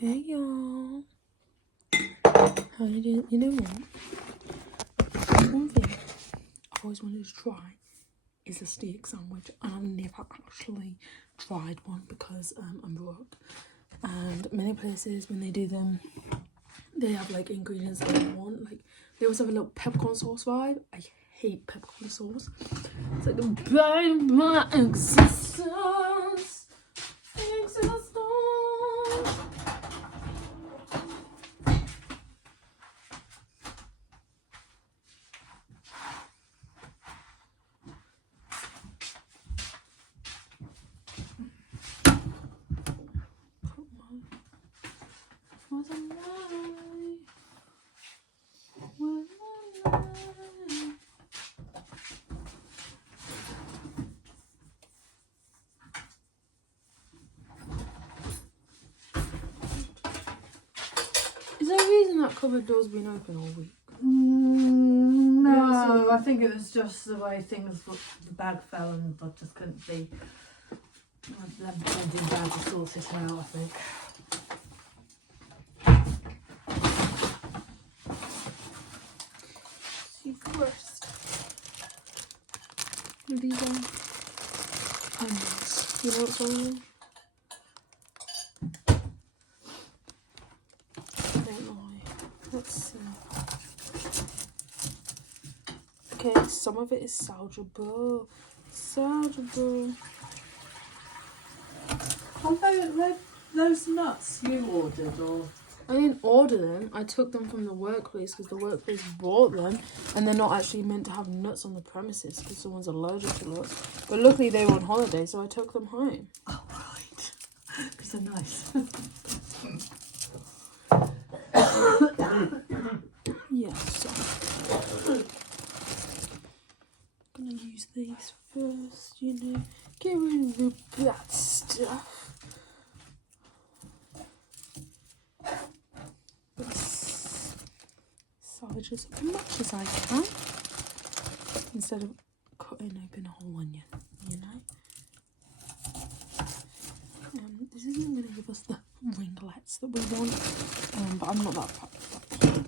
Hey y'all, how you doing? You know what? One thing I've always wanted to try is a steak sandwich, and I've never actually tried one because I'm broke. And many places when they do them, they have like ingredients that I want. Like they also have a little peppercorn sauce vibe. I hate peppercorn sauce. It's like the bang my existence. Is there a reason that cupboard door's been open all week? No, I think it was just the way things looked. The bag fell and I just couldn't be. Them blending bag to sort it out, I think. See first. What are these on? Onions. You know what's onion? I don't know. Let's see. Okay, some of it is salvageable. Salvageable. Are those nuts you ordered, or? I didn't order them. I took them from the workplace because the workplace bought them, and they're not actually meant to have nuts on the premises because someone's allergic to nuts. But luckily they were on holiday, so I took them home. Oh, right. Because they're nice. Yeah, so I'm gonna use these first, you know. Get rid of the bad stuff. Salvage as much as I can instead of cutting open a whole onion, you know. This isn't going to give us the ringlets that we want, but I'm not that picky.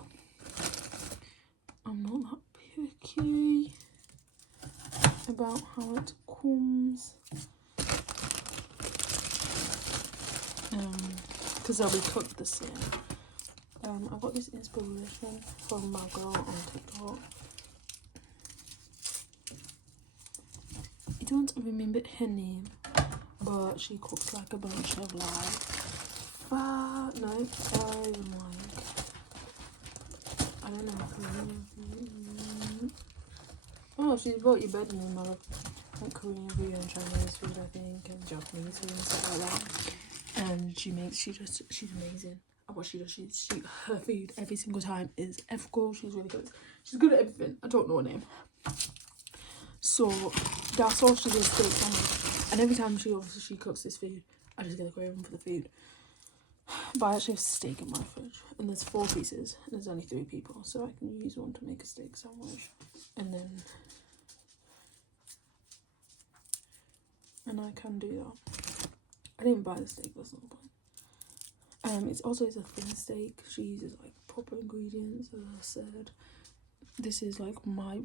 I'm not that picky about how it comes, because they'll be cooked the same. I got this inspiration from my girl on TikTok. I don't remember her name, but she cooks like a bunch of like, I don't know. Oh, she's brought you better than like Korean food and Chinese food, I think, and Japanese food and stuff like that. And she's amazing. What she does, her food every single time is ethical. She's really good. She's good at everything. I don't know her name. So that's all she does, steak sandwich. And every time she cooks this food, I just get a craving for the food. But I actually have steak in my fridge, and there's 4 pieces, and there's only 3 people, so I can use one to make a steak sandwich, and I can do that. I didn't buy the steak, that's not the point. It's a thin steak. She uses like proper ingredients, as I said. This is like I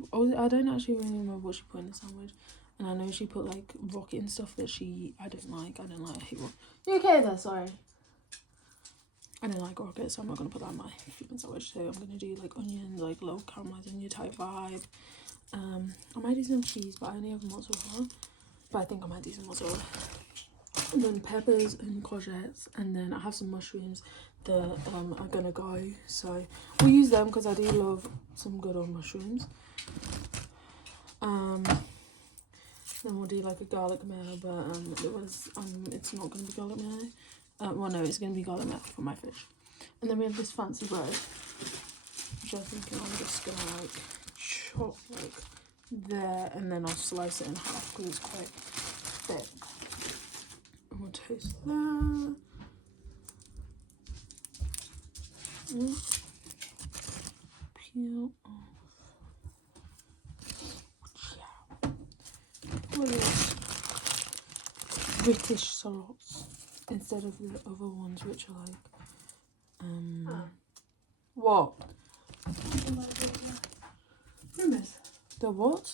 don't actually really remember what she put in the sandwich, and I know she put like rocket and stuff that I don't like. I hate rocket. You okay there? Sorry. I don't like rocket, so I'm not gonna put that in my flipping sandwich. So I'm gonna do like onions, like low caramelized onion type vibe. I might do some cheese, but I only have mozzarella. But I think I might do some mozzarella. And then peppers and courgettes, and then I have some mushrooms that are gonna go, so we'll use them because I do love some good old mushrooms. Then we'll do like a garlic mayo, but it's not gonna be garlic mayo. Well, no, it's gonna be garlic mayo for my fish. And then we have this fancy bread, which I think I'm just gonna like chop like there, and then I'll slice it in half because it's quite thick. And we'll toast that. Peel off. What is British sauce instead of the other ones, which are like What? Rumors. The what?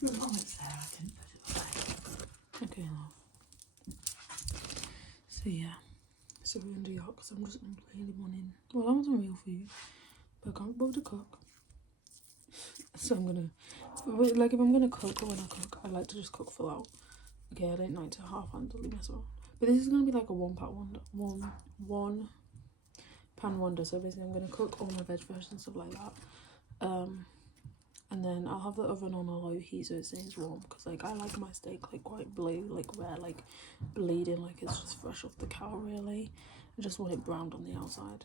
The rumors there, I didn't put it away. Okay, love. So yeah. So we're gonna do that because I'm just really wanting. Well, I want some real food, but I can't bother to cook. So I'm gonna, like, if I'm gonna cook or when I cook, I like to just cook full out. Okay, I don't like to half-handedly mess around. But this is gonna be like a one pan wonder. So basically, I'm gonna cook all my veg first and stuff like that. And then I'll have the oven on a low heat so it stays warm because like I like my steak like quite blue, like rare, like bleeding, like it's just fresh off the cow really. I just want it browned on the outside.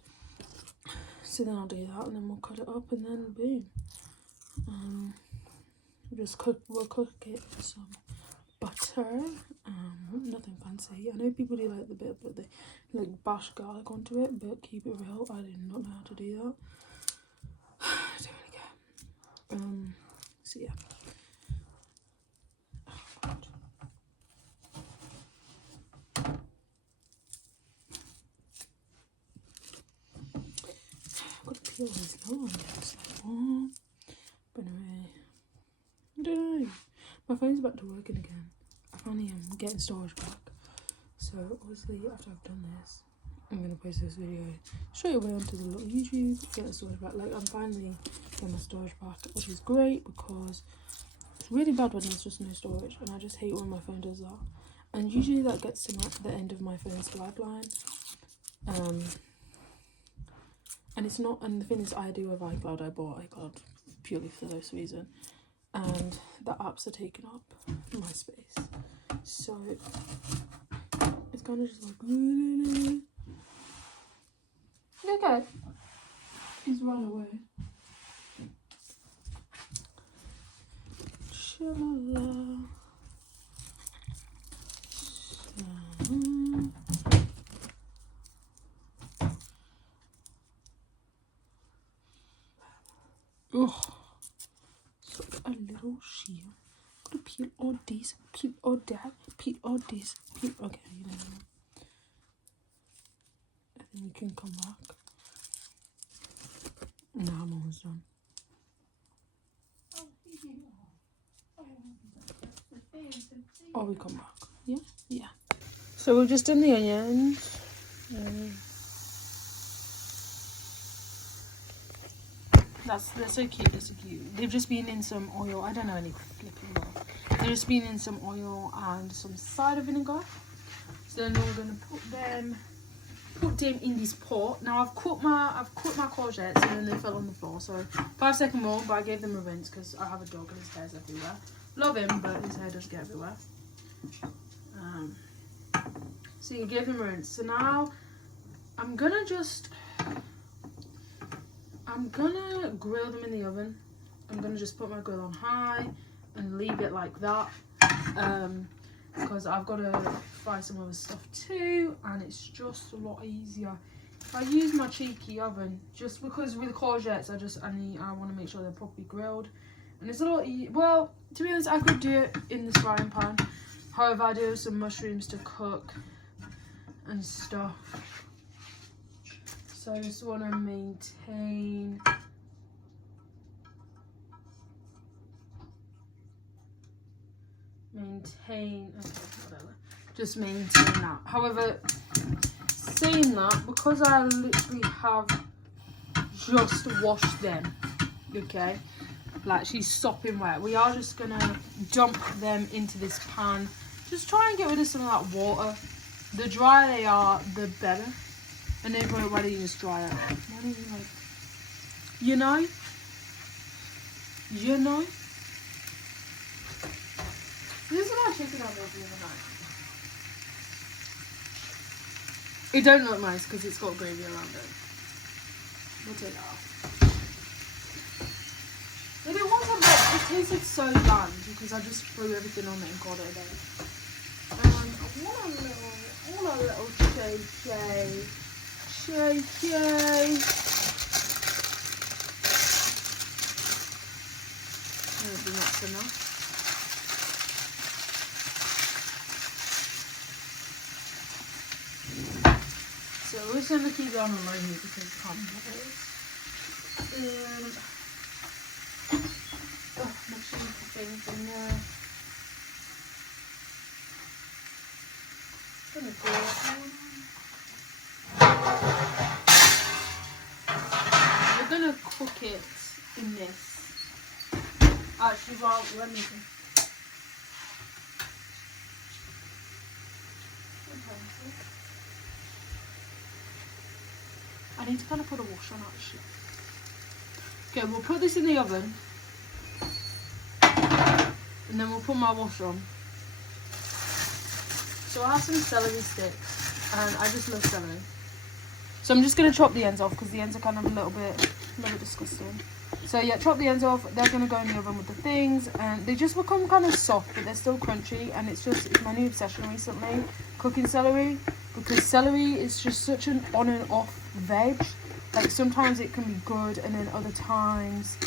So then I'll do that and then we'll cut it up and then boom. We'll cook it with some butter. Nothing fancy. I know people do like the bit, but they like bash garlic onto it, but keep it real, I did not know how to do that. I don't really care. So yeah. I've got to peel this on. It's like, what? But anyway, I don't know. My phone's back to working again. I finally am getting storage back. So obviously after I've done this, I'm gonna post this video straight away onto the little YouTube, get the storage back. Like I'm finally getting my storage back, which is great because it's really bad when there's just no storage, and I just hate when my phone does that. And usually that gets to the end of my phone's lifeline. And it's not, and the thing is I do have iCloud, I bought iCloud purely for this reason. And the apps are taking up my space. So it's kind of just like, okay. He's run away. Shalala. Ugh. So a little shear. Gotta peel all this, peel all that, peel all this, peel. Okay, you know. I think we can come back. No, I'm almost done. Or we come back. Yeah? Yeah. So we've just done the onions. They're so cute, they're so cute. They've just been in some oil. I don't know any flipping well. They've just been in some oil and some cider vinegar. So then we're gonna put them in this pot. Now I've cut my courgettes and then they fell on the floor. So 5 second more, but I gave them a rinse because I have a dog and his hair's everywhere. Love him, but his hair does get everywhere. So you gave him a rinse. So now I'm gonna grill them in the oven. I'm gonna just put my grill on high and leave it like that. Because I've got to fry some other stuff too, and it's just a lot easier if I use my cheeky oven. Just because with courgettes, I want to make sure they're properly grilled, and it's a lot well, to be honest, I could do it in this frying pan. However, I do have some mushrooms to cook and stuff, so I just want to maintain. Okay, whatever. Just maintain that. However, saying that, because I literally have just washed them, okay, like she's sopping wet, we are just gonna dump them into this pan. Just try and get rid of some of that water. The drier they are, the better. And then why don't you just dry it? Why don't you like, you know? This is my chicken I made the other night. It don't look nice because it's got gravy around it. We'll take it off. But it wasn't bad. It tasted so bland because I just threw everything on it and called it a day. I want a little shay. Maybe that's enough. So we're just going to keep it on the low heat because I can't bother. Make sure you put things in there. Gonna do it. We're gonna cook it in this. Actually, well, let me see. I need to kind of put a wash on actually. Okay, we'll put this in the oven. And then we'll put my wash on. So I have some celery sticks, and I just love celery. So I'm just going to chop the ends off because the ends are kind of a little bit disgusting. So yeah, chop the ends off. They're going to go in the oven with the things, and they just become kind of soft, but they're still crunchy. And it's my new obsession recently, cooking celery, because celery is just such an on and off veg. Like sometimes it can be good, and then other times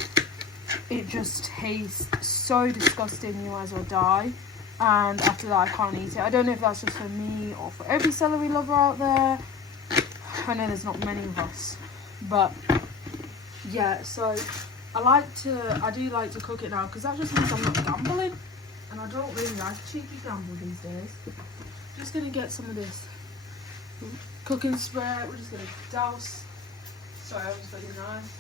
it just tastes so disgusting you might as well die. And after that I can't eat it. I don't know if that's just for me or for every celery lover out there. I know there's not many of us, but yeah, so I do like to cook it now because that just means I'm not gambling, and I don't really like a cheeky gamble these days. Just gonna get some of this cooking spray. We're just gonna douse. Sorry, I was really nice.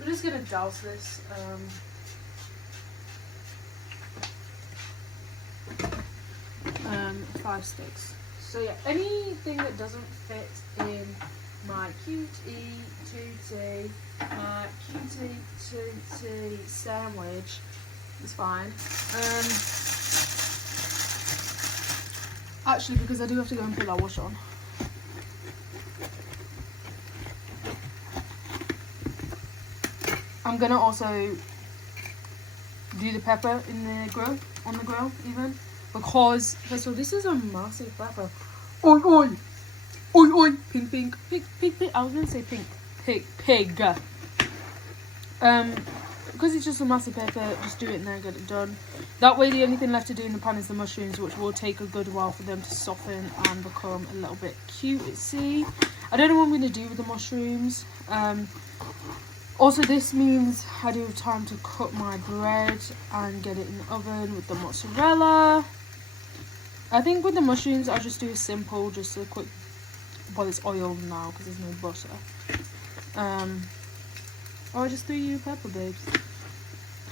We're just gonna douse this. 5 sticks. So yeah, anything that doesn't fit in my cutie sandwich is fine. Actually, because I do have to go and put that wash on. I'm gonna also do the pepper in the grill, on the grill even, because first of all, this is a massive pepper. Oi oi, oi oi, pink pink, pig pig pig. I was gonna say pink pig. Because it's just a massive pepper, just do it and then get it done. That way, the only thing left to do in the pan is the mushrooms, which will take a good while for them to soften and become a little bit cutesy. I don't know what I'm gonna do with the mushrooms. Also, this means I do have time to cook my bread and get it in the oven with the mozzarella. I think with the mushrooms, I'll just do a simple, just a quick, well, it's oil now because there's no butter. Or just 3 pepper, babes.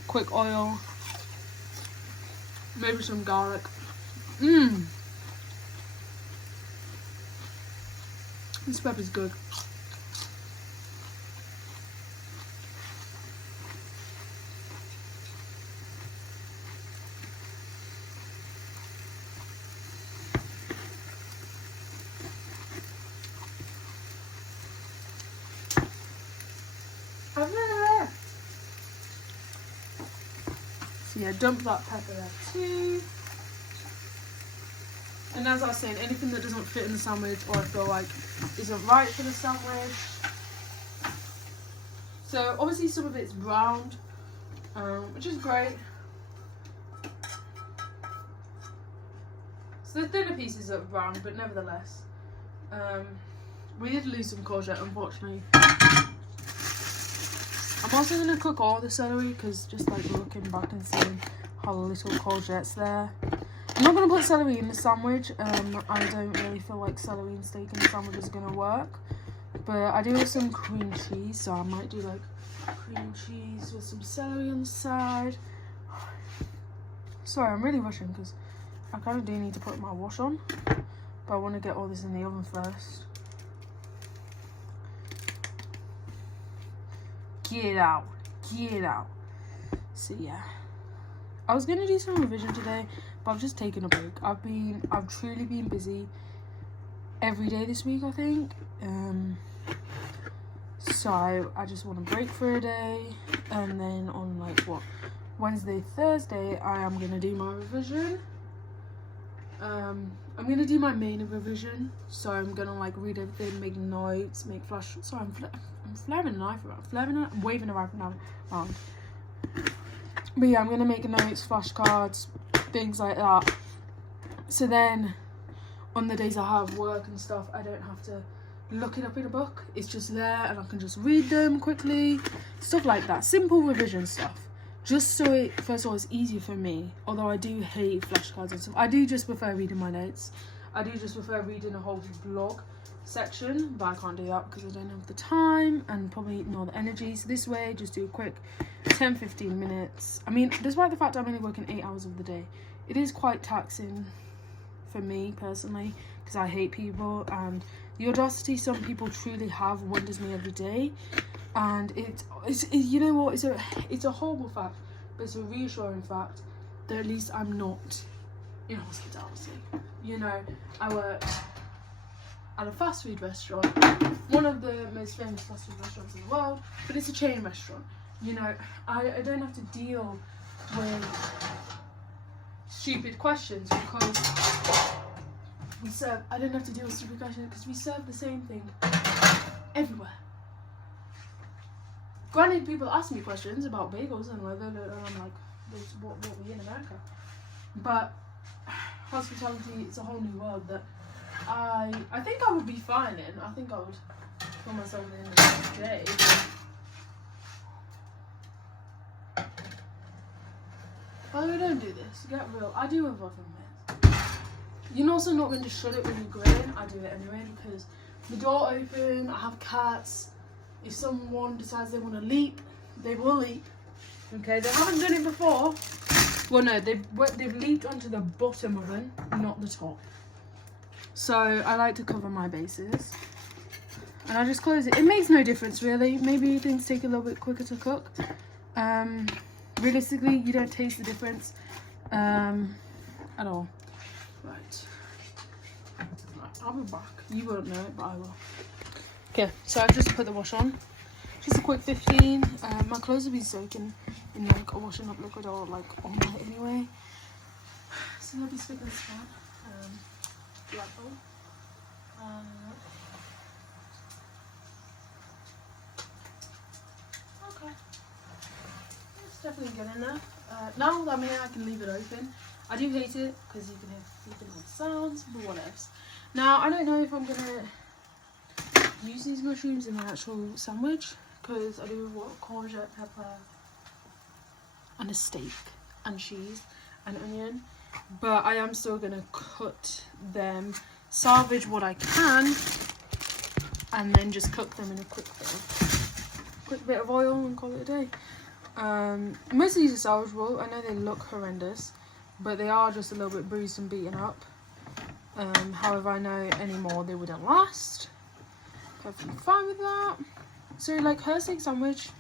Quick oil. Maybe some garlic. This pepper's good. So yeah, dump that pepper there too. And as I was saying, anything that doesn't fit in the sandwich or I feel like isn't right for the sandwich. So obviously some of it's browned, which is great. So the thinner pieces are brown, but nevertheless. We did lose some courgette, unfortunately. I'm also going to cook all the celery because just like looking back and seeing how little courgette's there. I'm not going to put celery in the sandwich. I don't really feel like celery and steak in the sandwich is going to work. But I do have some cream cheese, so I might do like cream cheese with some celery on the side. Sorry, I'm really rushing because I kind of do need to put my wash on. But I want to get all this in the oven first. Get it out. Get it out. So yeah. I was gonna do some revision today, but I've just taken a break. I've truly been busy every day this week, I think. So I just want to break for a day, and then on like Wednesday, Thursday, I am gonna do my revision. I'm gonna do my main revision, so I'm gonna like read everything, make notes, make flash. Sorry, I'm flaring a knife around. I'm waving a knife around. But yeah, I'm gonna make notes, flashcards, things like that. So then on the days I have work and stuff, I don't have to look it up in a book. It's just there and I can just read them quickly, stuff like that. Simple revision stuff, just so it, first of all, it's easier for me, although I do hate flashcards and stuff. I do just prefer reading my notes. I do just prefer reading a whole blog section, but I can't do that because I don't have the time and probably nor the energy. So this way, just do a quick 10-15 minutes. I mean, despite the fact I'm only working 8 hours of the day, it is quite taxing for me personally, because I hate people, and the audacity some people truly have wonders me every day. And it's you know what, it's a horrible fact, but it's a reassuring fact that at least I'm not in hospitality. You know, I work at a fast food restaurant, one of the most famous fast food restaurants in the world, but it's a chain restaurant. You know, I don't have to deal with stupid questions because I don't have to deal with stupid questions because we serve the same thing everywhere. Granted, people ask me questions about bagels and whether, and I'm like, what we in America? But hospitality, it's a whole new world that I think I would be fine in. I think I would feel myself in the day. By the way, don't do this. Get real. I do have other myths. You're also not meant to shut it when you grin. I do it anyway because the door open. I have cats. If someone decides they want to leap, they will leap. Okay, they haven't done it before. Well, no, they've leaped onto the bottom oven, not the top. So I like to cover my bases, and I just close it. It makes no difference really. Maybe things take a little bit quicker to cook. Realistically, you don't taste the difference at all. Right, I'll be back. You won't know it, but I will. Okay, so I've just put the wash on. Just a quick 15. My clothes have been soaking in like a washing up liquid or like all night anyway. So they'll be sticking this one. Black bowl. Okay. It's definitely good enough. Now that I'm here, I can leave it open. I do hate it because you can hear all the sounds, but what else? Now, I don't know if I'm gonna use these mushrooms in the actual sandwich because I do want courgette, pepper, and a steak, and cheese, and onion. But I am still gonna cut them, salvage what I can, and then just cook them in a quick bit of oil and call it a day. Most of these are salvageable. I know they look horrendous, but they are just a little bit bruised and beaten up. However, I know anymore they wouldn't last. Perfectly fine with that. So, like her steak sandwich,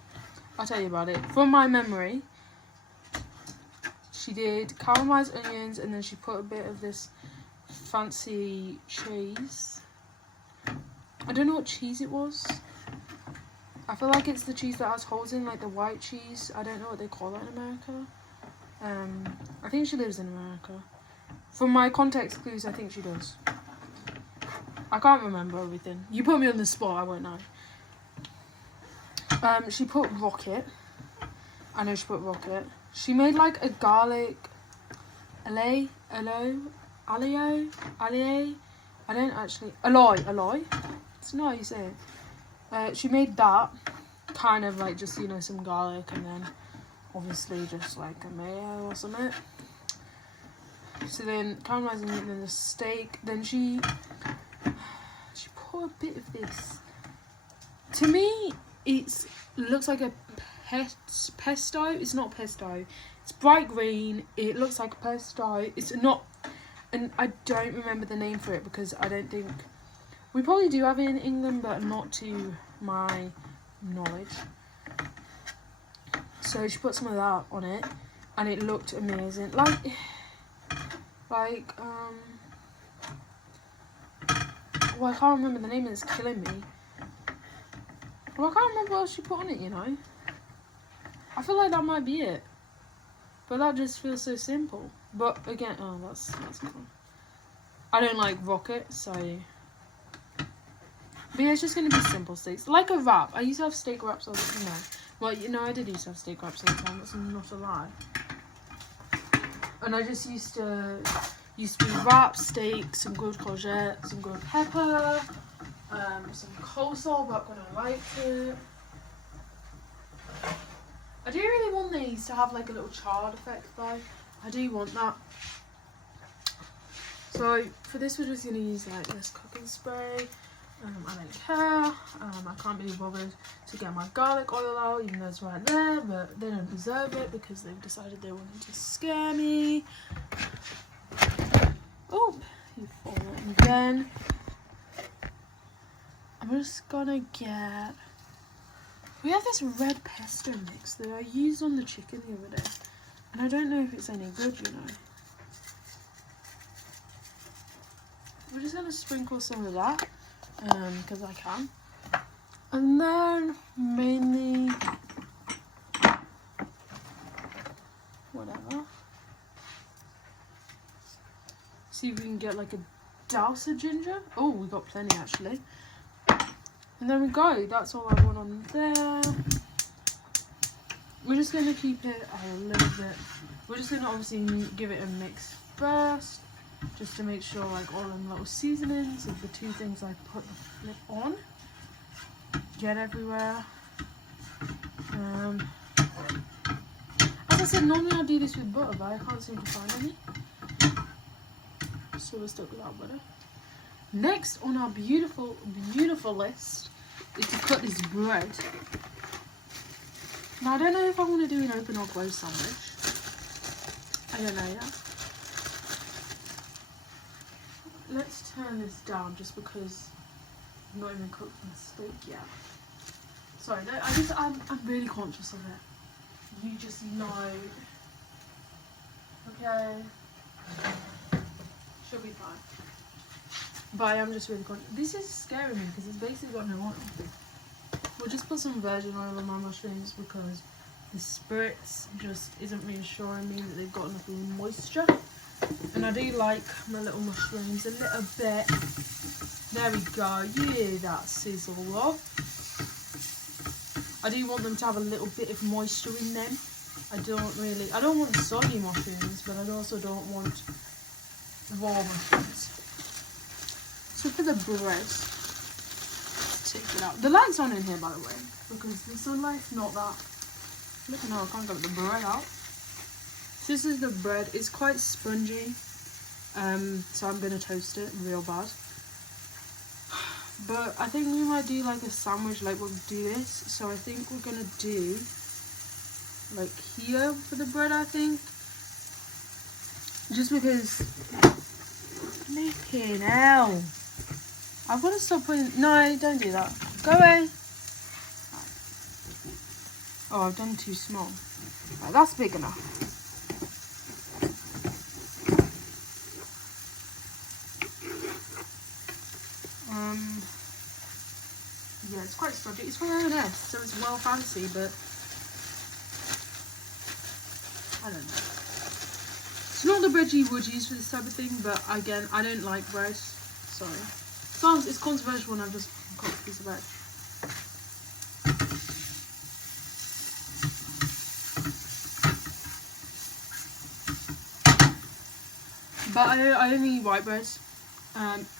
I'll tell you about it. From my memory, she did caramelized onions and then she put a bit of this fancy cheese. I don't know what cheese it was. I feel like it's the cheese that has holes in, like the white cheese. I don't know what they call that in America. I think she lives in America. From my context clues, I think she does. I can't remember everything. You put me on the spot, I won't know. She put rocket. I know she put rocket. She made like a garlic allié. I don't actually alloy. It's not how you say it. She made that kind of like just, you know, some garlic and then obviously just like a mayo or something. So then caramelizing it and then the steak. Then she put a bit of this. To me, it looks like a pesto. It's not pesto. It's bright green. It looks like pesto. It's not, and I don't remember the name for it because I don't think we probably do have it in England, but not to my knowledge. So she put some of that on it, and it looked amazing. Well, I can't remember the name, and it's killing me. Well, I can't remember what else she put on it, you know. I feel like that might be it. But that just feels so simple. But again, oh, that's cool. I don't like rocket, so. But yeah, it's just going to be simple steaks. Like a wrap. I used to have steak wraps all the time. No. Well, you know, I did used to have steak wraps all the time. That's not a lie. And I just used to used to be wrapped steak, some grilled courgette, some grilled pepper, some coleslaw, but I'm gonna like it. I do really want these to have like a little charred effect though. I do want that. So for this we're just gonna use like this cooking spray. I don't care. I can't be bothered to get my garlic oil out, even though it's right there, but they don't deserve it because they've decided they wanted to scare me. Oh, you fallen again. I'm just gonna get... We have this red pesto mix that I used on the chicken the other day, and I don't know if it's any good, you know. We're just gonna sprinkle some of that. Because I can, and then mainly whatever. See if we can get like a douse of ginger. Oh, we got plenty actually. And there we go. That's all I want on there. We're just gonna keep it a little bit. We're just gonna obviously give it a mix first, just to make sure like all them little seasonings of the two things I put the flip on get everywhere. As I said, normally I do this with butter, but I can't seem to find any, so we're stuck without butter. Next on our beautiful list is to cut this bread. Now I don't know if I want to do an open or closed sandwich. I don't know yet. Let's turn this down just because I've not even cooked my steak yet. Sorry, no, I'm really conscious of it. You just know. Okay. Should be fine. But I am just really conscious. This is scaring me because it's basically got no oil. We'll just put some virgin oil on my mushrooms because the spirits just isn't reassuring me that they've got enough moisture. And I do like my little mushrooms a little bit. There we go. Yeah, that sizzle off. I do want them to have a little bit of moisture in them. I don't want soggy mushrooms, but I also don't want raw mushrooms. So for the bread, take it out. The light's on in here, by the way, because the sunlight's not that. Look, no, I can't get the bread out. This is the bread. It's quite spongy, so I'm gonna toast it real bad. But I think we might do like a sandwich, like we'll do this. So I think we're gonna do like here for the bread. I think just because. Flipping hell! I've got to stop putting. No, don't do that. Go away. Oh, I've done too small. Right, that's big enough. Yeah, it's quite stodgy. It's from M&S, so it's well fancy, but I don't know. It's not the bread you would use for this type of thing, but again, I don't like bread. Sorry. Sometimes it's controversial when I've just got a piece of bread. But I only eat white bread.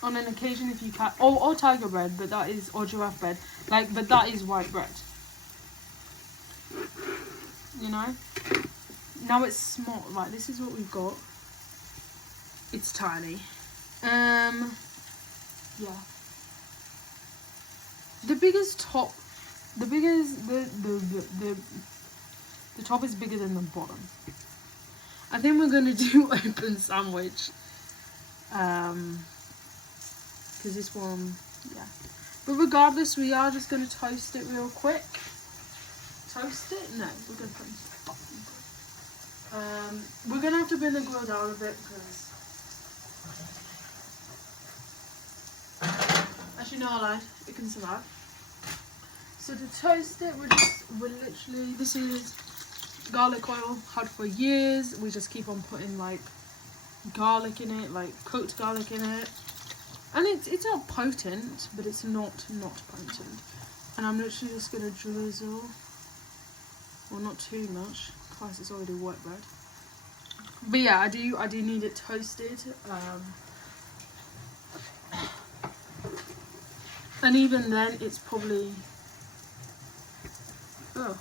On an occasion, if you can, or tiger bread, but that is, or giraffe bread, like, but that is white bread. You know. Now it's small. Right, this is what we've got. It's tiny. Yeah. The biggest top. The biggest the top is bigger than the bottom. I think we're gonna do open sandwich. Because this one, yeah. But regardless, we are just going to toast it real quick. Toast it? No, we're going to toast it. We're going to have to bring the grill down a bit because... Actually, no, I lied. It can survive. So to toast it, we're literally... This is garlic oil, had for years. We just keep on putting, like, garlic in it, like cooked garlic in it. And it's not potent, but it's not potent. And I'm literally just gonna drizzle. Well, not too much. Christ, it's already white bread. But yeah, I do need it toasted. And even then, it's probably. Oh.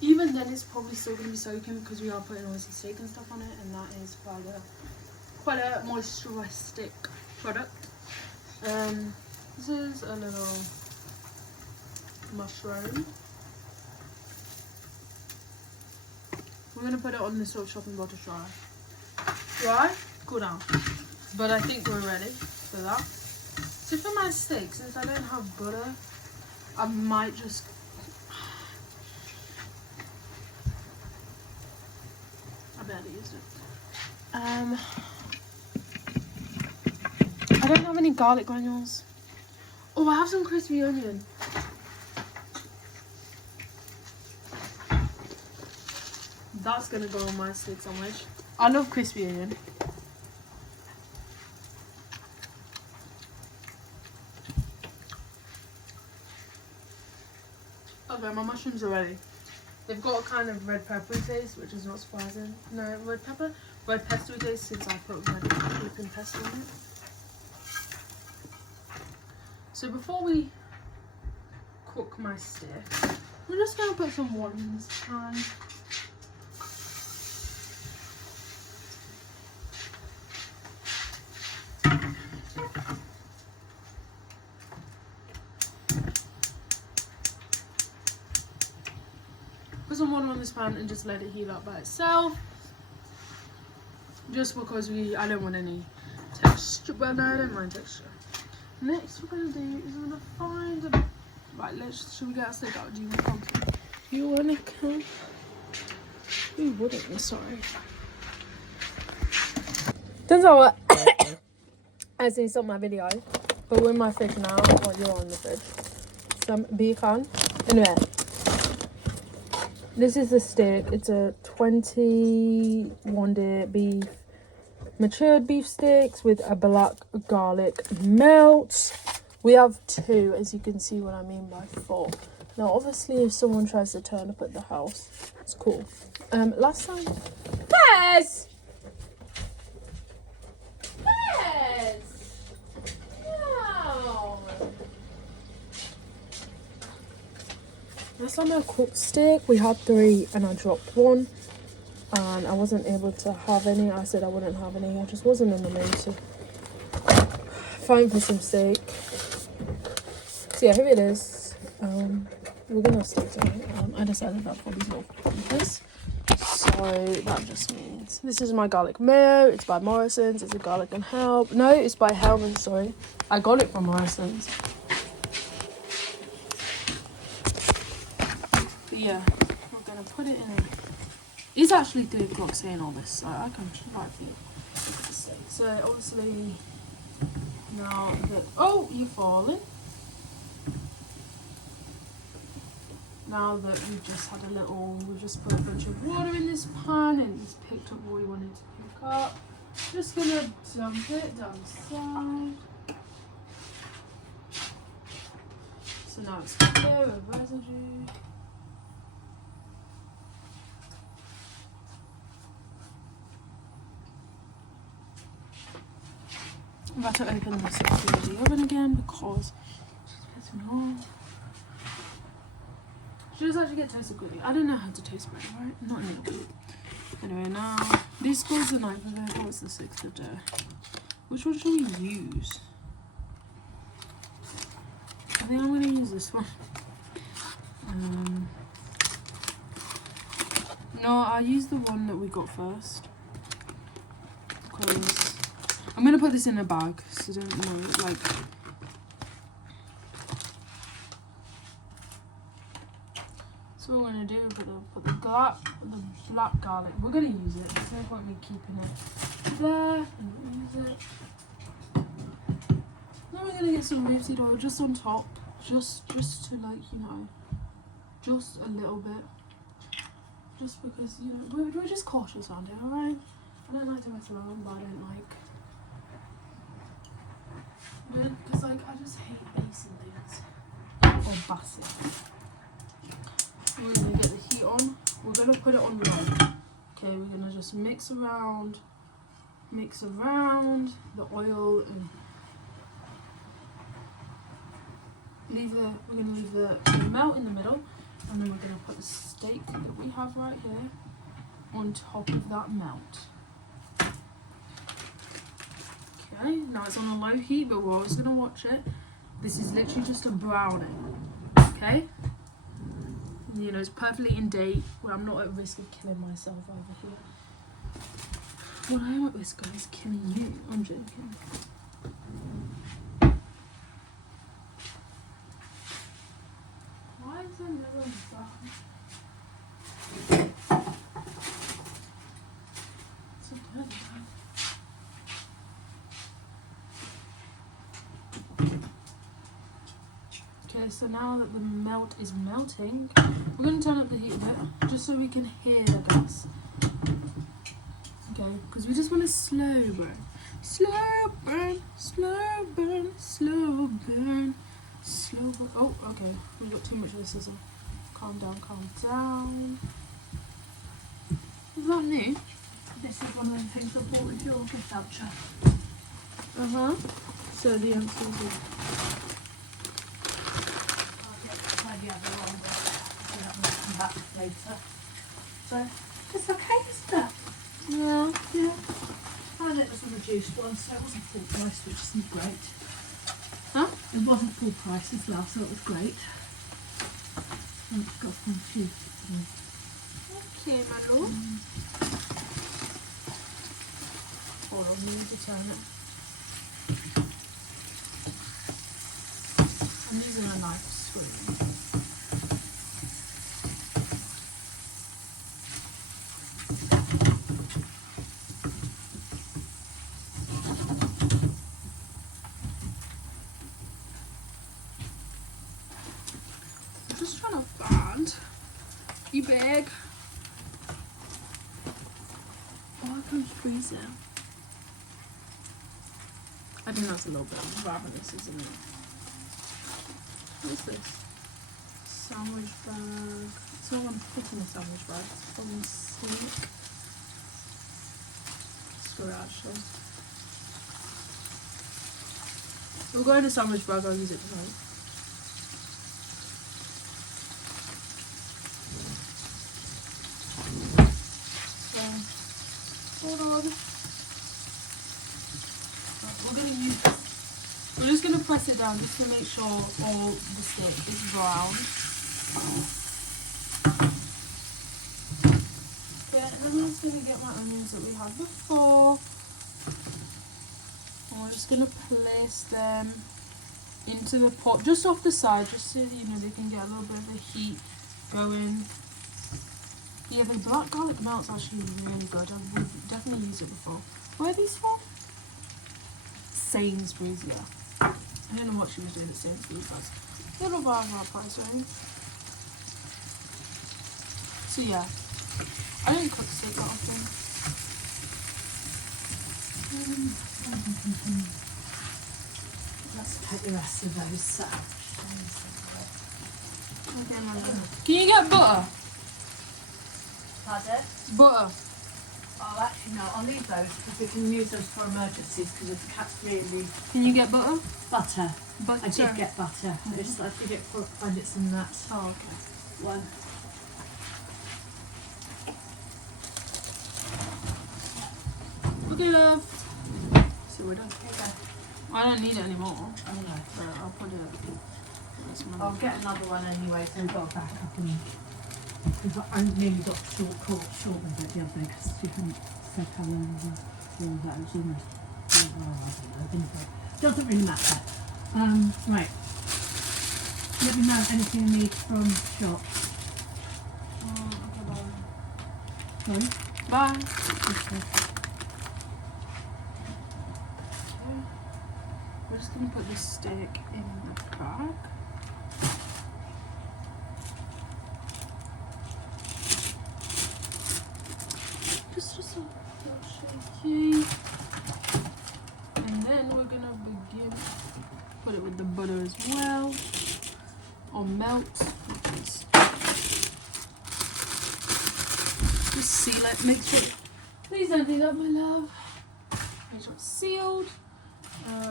Even then, it's probably still going to be soaking because we are putting obviously steak and stuff on it, and that is quite a moisturistic product. This is a little mushroom. We're going to put it on this little chopping board to dry. Dry? Cool down. But I think we're ready for that. So for my steak, since I don't have butter, I might just... I barely used it. I don't have any garlic granules. Oh, I have some crispy onion. That's gonna go on my steak sandwich. I love crispy onion. Okay, my mushrooms are ready. They've got a kind of red peppery taste, which is not surprising. No, red pesto taste since I put red flipping pesto in it. So before we cook my steak, I'm just gonna put some water in this pan. Put some water on this pan and just let it heat up by itself. Just because I don't want any texture. Well, no, I don't mind texture. Next, we're gonna do is we're gonna find a. Right, should we get our steak out? Do you want to come? You want to come? Who wouldn't? Sorry. Turns out I see some of my video, but we're in my fridge now. Well, you're on the fridge. Some bacon. Anyway. This is the steak. It's a 21-day beef, matured beef steaks with a black garlic melt. We have 2, as you can see what I mean by 4. Now, obviously, if someone tries to turn up at the house, it's cool. Last time, Pez! No! Last time I cooked steak, we had 3 and I dropped 1. And I wasn't able to have any. I said I wouldn't have any. I just wasn't in the mood to find for some steak. So yeah, here it is. We're gonna stick to it. I decided that probably not this. So that just means this is my garlic mayo. It's by Morrison's. It's a garlic and herb. No, it's by Hellman. Sorry, I got it from Morrison's. But yeah, we're gonna put it in a. It's actually 3 o'clock saying all this, so I can try to say. So obviously now that you're falling. Now that we've just put a bunch of water in this pan and it's picked up what we wanted to pick up. Just gonna dump it down the side. So now it's clear of residue. I'm about to open this up to the oven again because she's pissing me off. She does actually get toasted quickly. I don't know how to toast bread, right? Not in a little bit. Anyway, now this goes the night of day. What's the 6th of day? Which one should we use? I think I'm gonna use this one. No, I'll use the one that we got first. Because I'm gonna put this in a bag, so don't know, like. So what we're gonna do, put the black garlic. We're gonna use it. There's no point me keeping it there. And we'll use it. Then we're gonna get some rapeseed oil just on top, just to just a little bit. Just because we're just cautious around here, alright? I don't like to mess around, but I don't like Because like I just hate basting things. Or bassing. We're gonna get the heat on. We're gonna put it on low. Okay, we're gonna just mix around the oil and we're gonna leave the melt in the middle, and then we're gonna put the steak that we have right here on top of that melt. Okay, now it's on a low heat, but we're always gonna watch it. This is literally just a browning. Okay? You know, it's perfectly in date, where I'm not at risk of killing myself over here. What I am at risk of is killing you. I'm joking. Why is there never a button? So dirty. Okay, so now that the melt is melting, we're going to turn up the heat a bit, just so we can hear the gas. Okay, because we just want to slow burn. Slow burn, slow burn, slow burn, slow burn. Oh, okay, we got too much of the sizzle. Calm down, calm down. Is that new? This is one of the things I bought with your gift voucher. Uh-huh. So the answer is The other one, but that will come back later. So it's okay, isn't it? yeah. Yeah. And it was a reduced one, so it wasn't full price, which isn't great. Huh? It wasn't full price as well, so it was great. And it's got some cheese. Okay, my lord. Hold on, we need to turn it. I'm using a knife screen. I'm just trying to find your bag. Oh, I can freeze it. I think that's a little bit ravenous, isn't it? What is this? Sandwich bag. It's all I'm putting in a sandwich bag. It's probably steak. Screw it actually. We'll go in a sandwich bag, I'll use it tonight. Hold on. We're just going to press it down just to make sure all the steak is brown. Okay, and I'm just going to get my onions that we had before. And we're just going to place them into the pot just off the side, just so you know they can get a little bit of the heat going. Yeah, the black garlic melt's actually really good. I've definitely used it before. Where are these from? Sainsbury's, yeah. I don't know what she was doing at Sainsbury's, guys. A little bit of our price range. So yeah, I don't cook steak that often. Let's take the rest of those out. Okay, can you get butter? Pardon? Butter. Oh, actually no, I'll leave those because we can use those for emergencies because if the cat's really... Can you get butter? Butter. Butter. I did get butter. I just I did find it's in that Oh, okay. one. Okay, love. So we're done. Okay. I don't need it anymore. I know. But I'll put it. I'll get another one anyway, so we've got a backup and because I nearly got short with it the other day because she hadn't said how long that was almost. I don't know. Doesn't really matter. Right. Let me know anything you need from shop. Okay, bye. Sorry. Bye. Okay. We're just gonna put this steak in the bag. Just a little shaky. And then we're gonna begin out, which is just seal it. Make sure. Please don't do that, my love. Make sure it's sealed.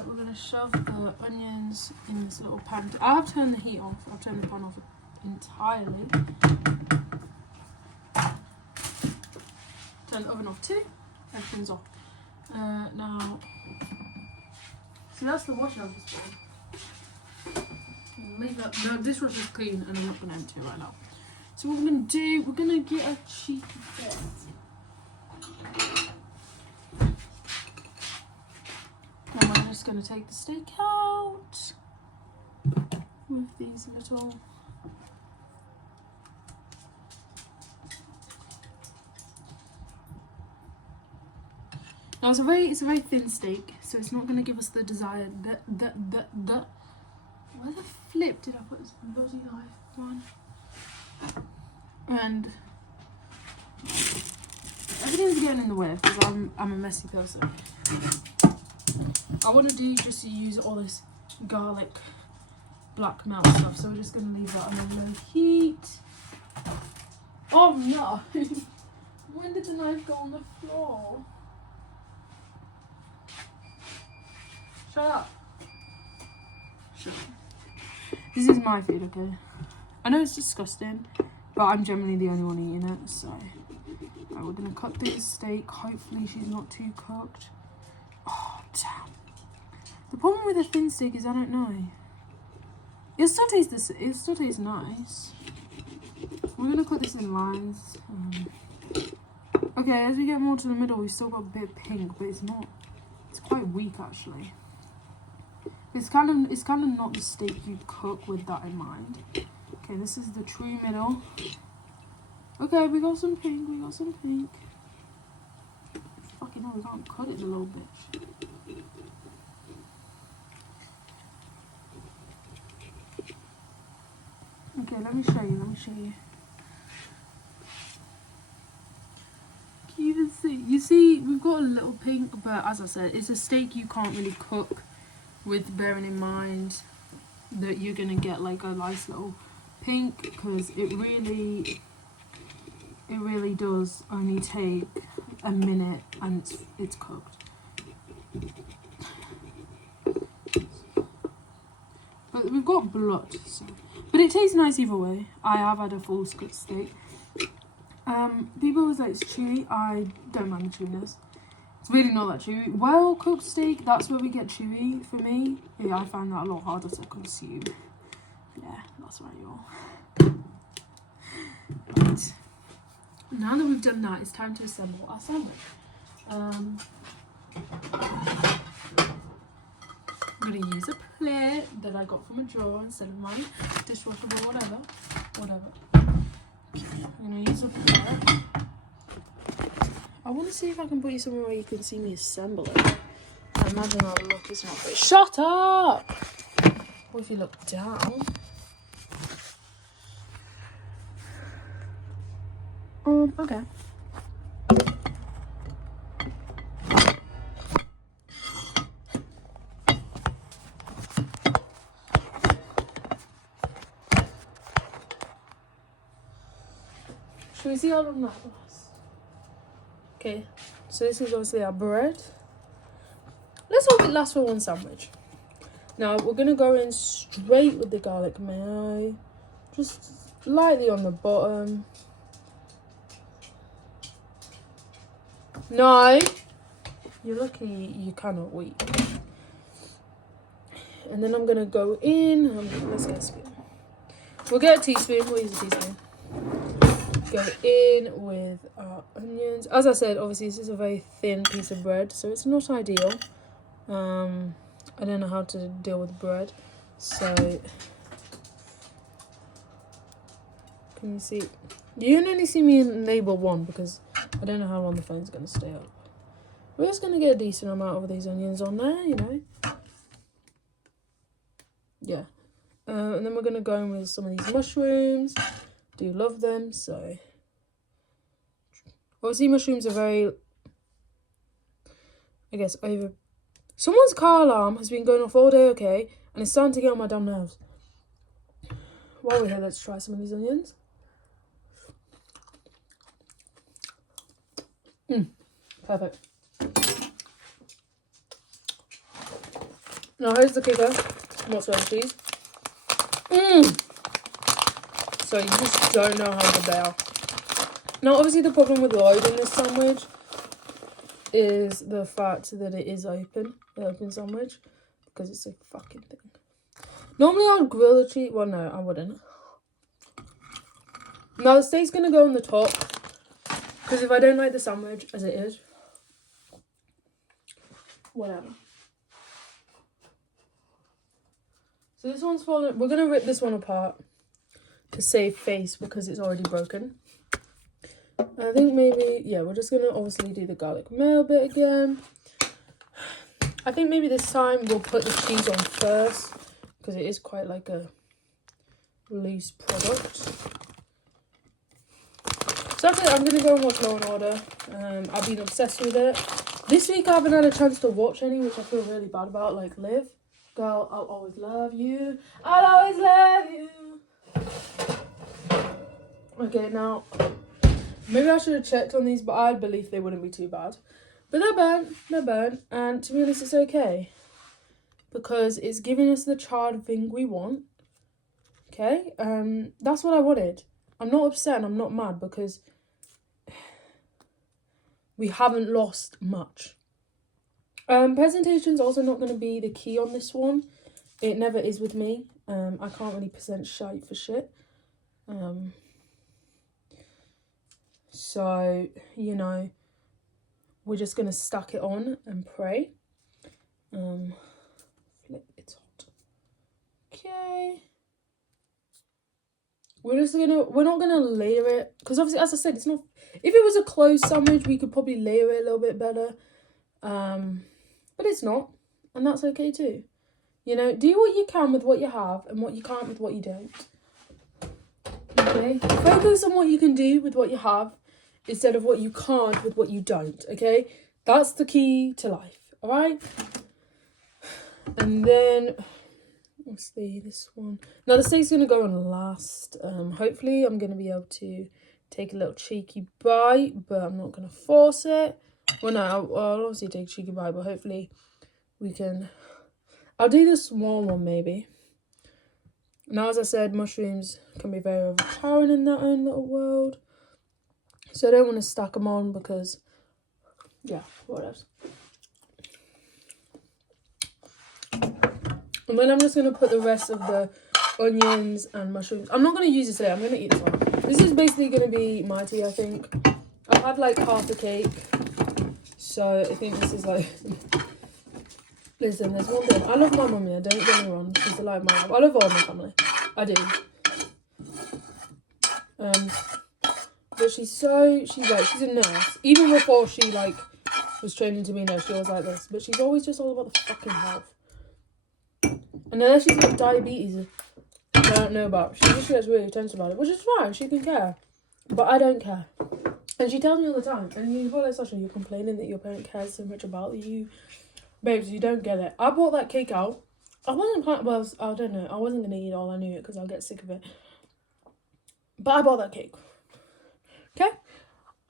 We're gonna shove the onions in this little pan. I have turned the heat off. I've turned the pan off entirely. Turn the oven off too. Everything's off. Now, see, that's the washing of this bowl. Leave that. The dishwasher's clean, and I'm not gonna empty it right now. So what we're gonna do? We're gonna get a cheeky bit. And we're just going to take the steak out with these little now it's a very thin steak, so it's not going to give us the desired where the flip did I put this bloody knife on? And everything's getting in the way because I'm a messy person. I want to just use all this garlic black melt stuff, so we're just going to leave that on a low heat. Oh no! When did the knife go on the floor? Shut up! Shut up. This is my food, okay? I know it's disgusting, but I'm generally the only one eating it, so... Right, we're going to cut through the steak. Hopefully she's not too cooked. Oh, damn. The problem with a thin steak is I don't know. It still tastes nice. We're gonna cut this in lines. Okay, as we get more to the middle, we've still got a bit pink, but it's not. It's quite weak actually. It's kind of not the steak you'd cook with that in mind. Okay, this is the true middle. Okay, we got some pink. Fucking hell, we can't cut it a little bit. Okay, let me show you. Can you even see? You see, we've got a little pink, but as I said, it's a steak you can't really cook with bearing in mind that you're going to get like a nice little pink, because it really does only take a minute and it's cooked. But we've got blood, so. But it tastes nice either way. I have had a full cooked steak. People always like it's chewy. I don't mind the chewiness. It's really not that chewy. Well cooked steak, that's where we get chewy for me. Yeah, I find that a lot harder to consume. Yeah, that's right, y'all. Right. Now that we've done that, it's time to assemble our sandwich. I'm going to use a plate that I got from a drawer instead of my dishwasher or whatever. I'm going to use a plate. I want to see if I can put you somewhere where you can see me assemble it. I imagine our look is not very... Shut up! What if you look down? Okay. Should we see how long that lasts? Okay, so this is obviously our bread. Let's hope it lasts for one sandwich. Now we're gonna go in straight with the garlic mayo, just lightly on the bottom. No, you're lucky you cannot wait. And then I'm gonna go in. Let's get a spoon. We'll get a teaspoon. We'll use a teaspoon. Go in with our onions. As I said, obviously this is a very thin piece of bread, so it's not ideal. I don't know how to deal with bread, so can you see? You can only see me in label 1 because I don't know how long the phone's going to stay up. We're just going to get a decent amount of these onions on there, you know. Yeah. And then we're going to go in with some of these mushrooms. Do love them, so obviously mushrooms are very, I guess, over. Someone's car alarm has been going off all day, okay, and it's starting to get on my damn nerves. while we're here, let's try some of these onions. Perfect. Now here's the kicker. Mozzarella cheese. So you just don't know how good they are. Now obviously the problem with loading this sandwich is the fact that it is open. The open sandwich. Because it's a fucking thing. Normally I'd grill the cheese. Well, no, I wouldn't. Now the steak's going to go on the top. Because if I don't like the sandwich as it is, whatever. So this one's falling. We're going to rip this one apart to save face because it's already broken. I think maybe, yeah, we're just going to obviously do the garlic mayo bit again. I think maybe this time we'll put the cheese on first because it is quite like a loose product. So that's it. I'm going to go and watch Law & Order. I've been obsessed with it. This week I haven't had a chance to watch any, which I feel really bad about, like Liv. Girl, I'll always love you. I'll always love you. Okay, now, maybe I should have checked on these, but I believe they wouldn't be too bad. But they're burnt, and to be honest, it's okay. Because it's giving us the charred thing we want. Okay? That's what I wanted. I'm not upset and I'm not mad because we haven't lost much. Presentation's also not going to be the key on this one. It never is with me. I can't really present shite for shit. So, you know, we're just going to stack it on and pray. Flip, it's hot. Okay. We're not going to layer it. Because obviously, as I said, it's not... If it was a closed sandwich, we could probably layer it a little bit better. But it's not. And that's okay too. You know, do what you can with what you have and what you can't with what you don't. Okay? Focus on what you can do with what you have instead of what you can't with what you don't. Okay? That's the key to life. Alright? And then... Let's see, this one. Now, the steak's going to go on last. Hopefully, I'm going to be able to take a little cheeky bite, but I'm not going to force it. Well, no, I'll obviously take a cheeky bite, but hopefully we can... I'll do the small one, maybe. Now, as I said, mushrooms can be very overpowering in their own little world. So I don't want to stack them on because, yeah, what else? And then I'm just going to put the rest of the onions and mushrooms. I'm not going to use this today. I'm going to eat this one. This is basically going to be my tea, I think. I've had like half a cake. So I think this is like... Listen, there's one thing. I love my mummy. Don't get me wrong. She's the light of my life. I love all my family. I do. But she's a nurse. Even before she like was training to be a nurse, she was like this. But she's always just all about the fucking health. And unless she's got diabetes, I don't know about. She just gets really tense about it, which is fine. She can care, but I don't care. And she tells me all the time. And you feel like Sasha, you're complaining that your parent cares so much about you, babes. You don't get it. I bought that cake out. I wasn't planning. Well, I don't know. I wasn't gonna eat it all. I knew it because I'll get sick of it. But I bought that cake. Okay,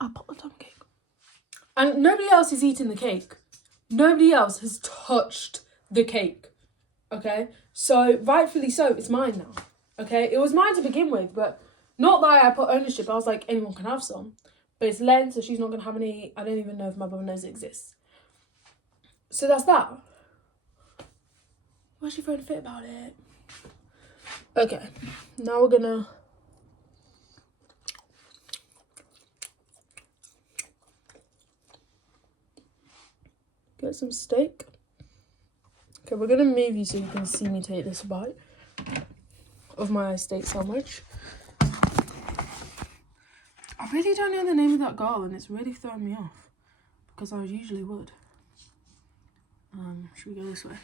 I bought the damn cake, and nobody else is eating the cake. Nobody else has touched the cake. Okay, so rightfully so, it's mine now. Okay, it was mine to begin with, but not that I put ownership. I was like, anyone can have some, but it's Len, so she's not gonna have any. I don't even know if my brother knows it exists. So that's that. Why's she throwing a fit about it? Okay, now we're gonna get some steak. Okay, we're gonna move you so you can see me take this bite of my steak sandwich. I really don't know the name of that girl and it's really throwing me off because I usually would. Should we go this way?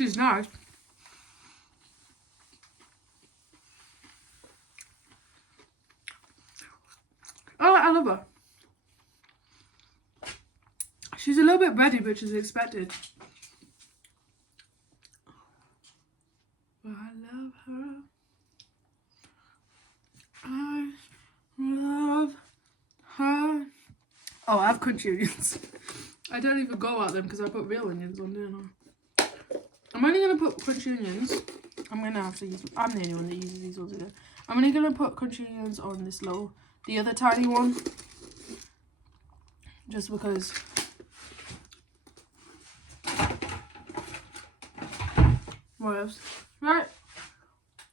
She's nice. Oh, I love her. She's a little bit bready, which is expected. But I love her. I love her. Oh, I have crunchy onions. I don't even go at them because I put real onions on, don't I? I'm only going to put crunchy onions. I'm going to have to use... I'm the only one that uses these ones again. I'm only going to put crunchy onions on this little... The other tiny one. Just because... What else? Right.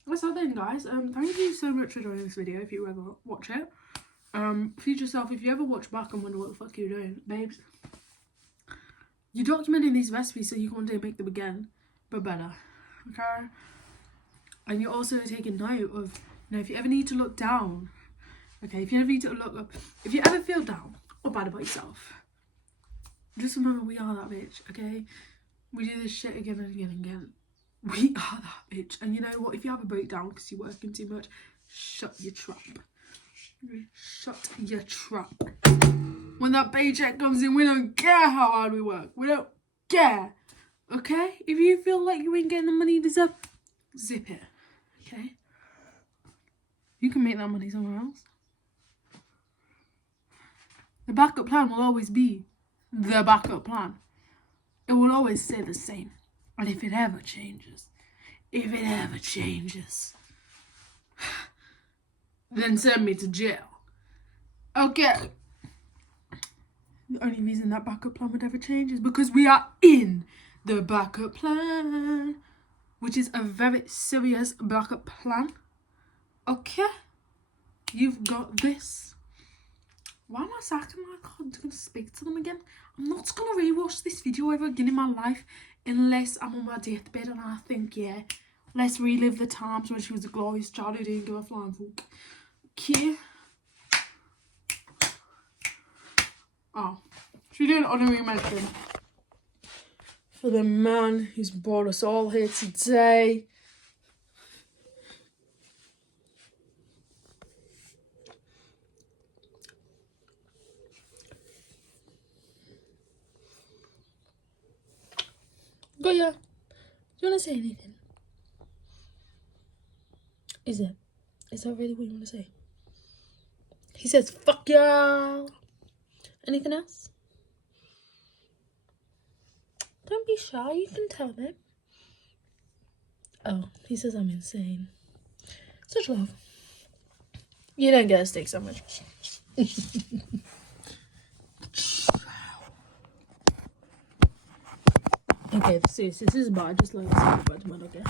That's our thing, guys. Thank you so much for joining this video if you ever watch it. Future self, if you ever watch back and wonder what the fuck you're doing, babes, you're documenting these recipes so you can one day make them again, but better. Okay? And you're also taking note of, you know, if you ever need to look down, okay, if you ever need to look up, if you ever feel down or bad about yourself, just remember we are that bitch, okay? We do this shit again and again and again. We are that bitch. And you know what? If you have a breakdown because you're working too much, shut your trap. Shut your trap. When that paycheck comes in, we don't care how hard we work. We don't care. Okay? If you feel like you ain't getting the money you deserve, zip it. Okay? You can make that money somewhere else. The backup plan will always be the backup plan. It will always stay the same. And if it ever changes, then send me to jail. Okay. The only reason that backup plan would ever change is because we are in the backup plan, which is a very serious backup plan. Okay? You've got this. Why am I acting like I'm going to speak to them again? I'm not going to rewatch this video ever again in my life unless I'm on my deathbed and I think, yeah, let's relive the times when she was a glorious child who didn't give a flying fuck. Okay. Oh, should we do an honorary mention for the man who's brought us all here today? But yeah, do you want to say anything? Is that really what you want to say? He says, fuck y'all. Anything else? Don't be shy, you can tell them. Oh, he says I'm insane. Such love. You don't get a steak sandwich. Okay, seriously, this is bad. Just like I said, but okay.